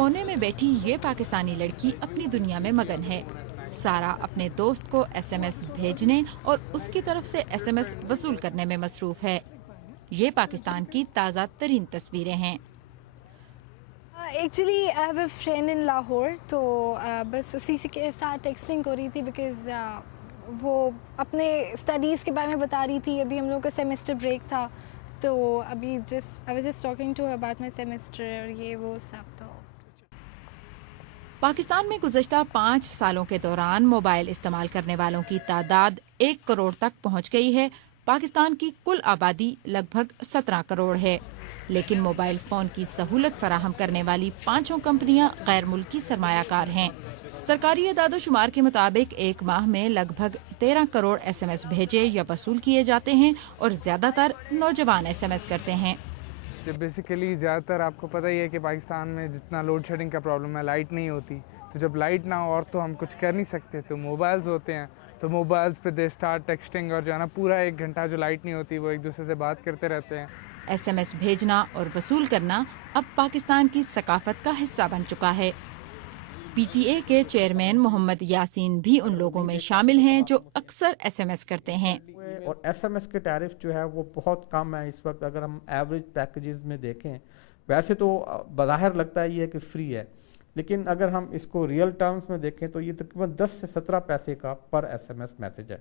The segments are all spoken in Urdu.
کونے میں بیٹھی یہ پاکستانی لڑکی اپنی دنیا میں مگن ہے۔ سارا اپنے دوست کو ایس ایم ایس بھیجنے اور اس کی طرف سے ایس ایم ایس وصول کرنے میں مصروف ہے۔ یہ پاکستان کی تازہ ترین تصویریں ہیں۔ Actually I have a friend in Lahore, تو بس اسی کے ساتھ ٹیکسٹنگ ہو رہی تھی، بیکاز وہ اپنے اسٹڈیز کے بارے میں بتا رہی تھی۔ ابھی ہم لوگ کا سیمسٹر بریک تھا، تو ابھی I was just talking to about my semester اور یہ وہ سب۔ تو پاکستان میں گزشتہ 5 سالوں کے دوران موبائل استعمال کرنے والوں کی تعداد 1 کروڑ تک پہنچ گئی ہے۔ پاکستان کی کل آبادی لگ بھگ 17 کروڑ ہے، لیکن موبائل فون کی سہولت فراہم کرنے والی 5 کمپنیاں غیر ملکی سرمایہ کار ہیں۔ سرکاری اعداد و شمار کے مطابق ایک ماہ میں لگ بھگ 13 کروڑ ایس ایم ایس بھیجے یا وصول کیے جاتے ہیں، اور زیادہ تر نوجوان ایس ایم ایس کرتے ہیں۔ بیسیکلی زیادہ تر آپ کو پتہ ہی ہے کہ پاکستان میں جتنا لوڈ شیڈنگ کا پرابلم ہے، لائٹ نہیں ہوتی، تو جب لائٹ نہ ہو اور تو ہم کچھ کر نہیں سکتے، تو موبائلز ہوتے ہیں، تو موبائلز پہ دے اسٹارٹ ٹیکسٹنگ، اور جو ہے نا پورا 1 گھنٹہ جو لائٹ نہیں ہوتی وہ ایک دوسرے سے بات کرتے رہتے ہیں۔ ایس ایم ایس بھیجنا اور وصول کرنا اب پاکستان کی ثقافت کا حصہ بن چکا ہے۔ پی ٹی اے کے چیئرمین محمد یاسین بھی ان لوگوں میں شامل ہیں جو اکثر ایس ایم ایس کرتے ہیں۔ اور ایس ایم ایس کے ٹیرف جو ہے وہ بہت کم ہے اس وقت، اگر ہم ایوریج پیکیجز میں دیکھیں۔ ویسے تو بظاہر لگتا ہے یہ کہ فری ہے، لیکن اگر ہم اس کو ریئل ٹرمز میں دیکھیں تو یہ تقریباً 10 سے 17 پیسے کا پر ایس ایم ایس میسج ہے،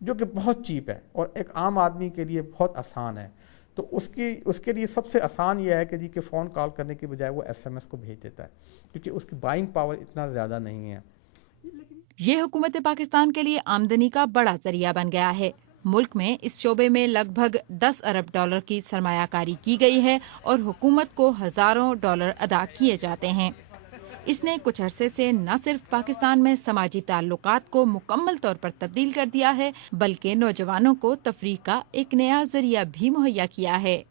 جو کہ بہت چیپ ہے اور ایک عام آدمی کے لیے بہت آسان ہے۔ تو اس کے لیے سب سے آسان یہ ہے کہ فون کال کرنے کی بجائے وہ ایس ایم ایس کو بھیج دیتا ہے، کیونکہ اس کی بائنگ پاور اتنا زیادہ نہیں ہے۔ یہ حکومت پاکستان کے لیے آمدنی کا بڑا ذریعہ بن گیا ہے۔ ملک میں اس شعبے میں لگ بھگ 10 ارب ڈالر کی سرمایہ کاری کی گئی ہے، اور حکومت کو ہزاروں ڈالر ادا کیے جاتے ہیں۔ اس نے کچھ عرصے سے نہ صرف پاکستان میں سماجی تعلقات کو مکمل طور پر تبدیل کر دیا ہے، بلکہ نوجوانوں کو تفریح کا ایک نیا ذریعہ بھی مہیا کیا ہے۔